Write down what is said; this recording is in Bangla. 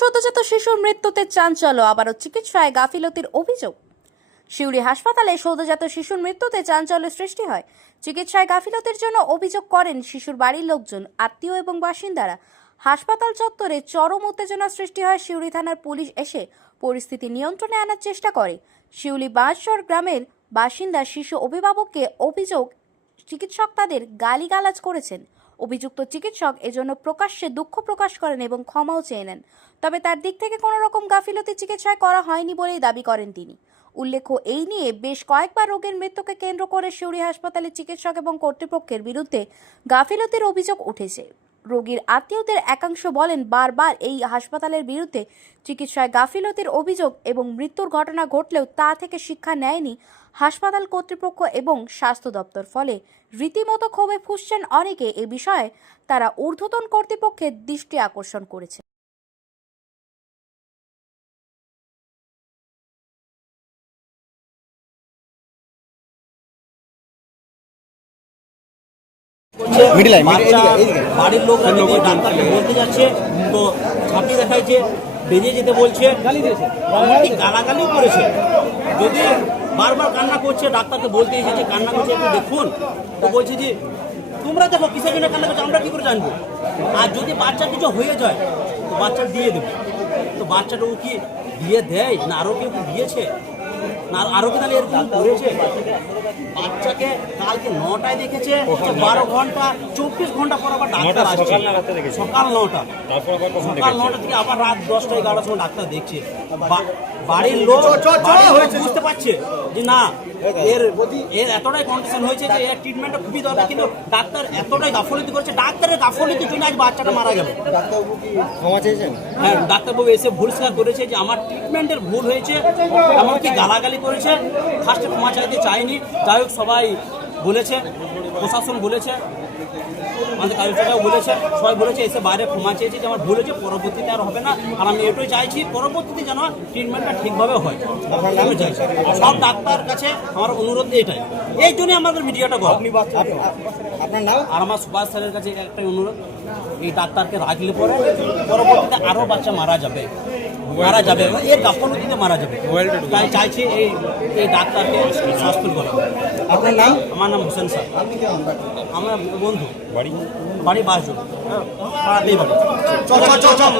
সদ্যজাত শিশুর মৃত্যুতে চাঞ্চল্য, আবারও চিকিৎসায় গাফিলতির অভিযোগ। শিউড়ি হাসপাতালে সদ্যজাত শিশুর মৃত্যুতে চাঞ্চল্য সৃষ্টি হয়। চিকিৎসায় গাফিলতির জন্য অভিযোগ করেন শিশুর বাড়ির লোকজন, আত্মীয় এবং বাসিন্দারা। হাসপাতাল চত্বরে চরম উত্তেজনা সৃষ্টি হয়। শিউড়ি থানার পুলিশ এসে পরিস্থিতি নিয়ন্ত্রণে আনার চেষ্টা করে। শিউলি বাঁশচর গ্রামের বাসিন্দা শিশু অভিভাবককে অভিযোগ, চিকিৎসক তাদের গালিগালাজ করেছেন। অভিযুক্ত চিকিৎসক এজন্য প্রকাশ্যে দুঃখ প্রকাশ করেন এবং ক্ষমাও চেয়ে নেন। তবে তার দিক থেকে কোনো রকম গাফিলতি চিকিৎসায় করা হয়নি বলেই দাবি করেন তিনি। উল্লেখ্য, এই নিয়ে বেশ কয়েকবার রোগের মৃত্যুকে কেন্দ্র করে সিউড়ি হাসপাতালে চিকিৎসক এবং কর্তৃপক্ষের বিরুদ্ধে গাফিলতির অভিযোগ উঠেছে। রোগীর আত্মীয়দের একাংশ বলেন বারবার এই হাসপাতালের বিরুদ্ধে চিকিৎসায় গাফিলতির অভিযোগ এবং মৃত্যুর ঘটনা ঘটলেও তা থেকে শিক্ষা নেয়নি হাসপাতাল কর্তৃপক্ষ এবং স্বাস্থ্য দপ্তর। ফলে রীতিমতো ক্ষোভে ফুসছেন অনেকে। এ বিষয়ে তারা ঊর্ধ্বতন কর্তৃপক্ষের দৃষ্টি আকর্ষণ করেছে। বাচ্চা। বাড়ির লোকরা যদি ডাক্তারকে বলতে যাচ্ছে তো ছাপিয়ে দেখাচ্ছে বেরিয়ে যেতে বলছে গালাগালিও করেছে। যদি বারবার কান্না করছে ডাক্তারকে বলতে এসেছে কান্না করছে একটু দেখুন। তো বলছে যে তোমরা দেখো কিসের জন্য কান্না করছে? আমরা কি করে জানব? আর যদি বাচ্চার কিছু হয়ে যায় তো বাচ্চা দিয়ে দেবে। তো বাচ্চাটা ও কি দিয়ে দেয়? না আরও কেউ দিয়েছে? না আরও কি তাহলে এরকম করেছে বাচ্চাকে কালকে নটায় দেখেছে বারো ঘণ্টা চব্বিশ ঘণ্টা পর আবার ডাক্তার আসছে। সকাল নটা। সকাল নটা থেকে আবার রাত দশটা এগারোটার সময় ডাক্তার দেখছে। বাড়ির লোক বুঝতে পারছে যে না এর এর এতটাই কন্ডিশন হয়েছে যে এর ট্রিটমেন্টটা খুবই দরকার কিন্তু ডাক্তার এতটাই গাফলতি করেছে ডাক্তারের গাফলতির জন্য আজ বাচ্চাটা মারা গেল। ডাক্তারবাবু কি ক্ষমা চেয়েছেন? হ্যাঁ ডাক্তারবাবু এসে ভুল স্বীকার করেছে যে আমার ট্রিটমেন্টের ভুল হয়েছে এমনকি গালাগালি করেছে। ফার্স্টে ক্ষমা চাইতে চাইনি। যাই হোক সবাই বলেছে প্রশাসন বলেছে আমাদের কালেক্টরটাও বলেছে সবাই বলেছে এসে বাইরে ক্ষমা চেয়েছে যে আমার ভুল হয়েছে পরবর্তীতে আর হবে না। আর আমি এটাই চাইছি পরবর্তীতে যেন ট্রিটমেন্টটা ঠিকভাবে হয়। আমি চাইছি সব ডাক্তার কাছে আমার অনুরোধ এটাই। এই জন্যই আমাদের মিডিয়াটা আপ- আপনার নাম? আর আমার সুভাষ স্যারের কাছে একটাই অনুরোধ। এই ডাক্তারকে রাখলে পরে পরবর্তীতে আরও বাচ্চা মারা যাবে। মারা যাবে এর গাফলতিতে মারা যাবে। তাই চাইছি এই এই ডাক্তারকে শাস্তি করা আপনার নাম? আমার নাম হোসেন স্যার? আমার বন্ধু। বাড়ি? বাড়ি বাসযোগ হ্যাঁ পাড়াতেই বাড়ি। চল। চল।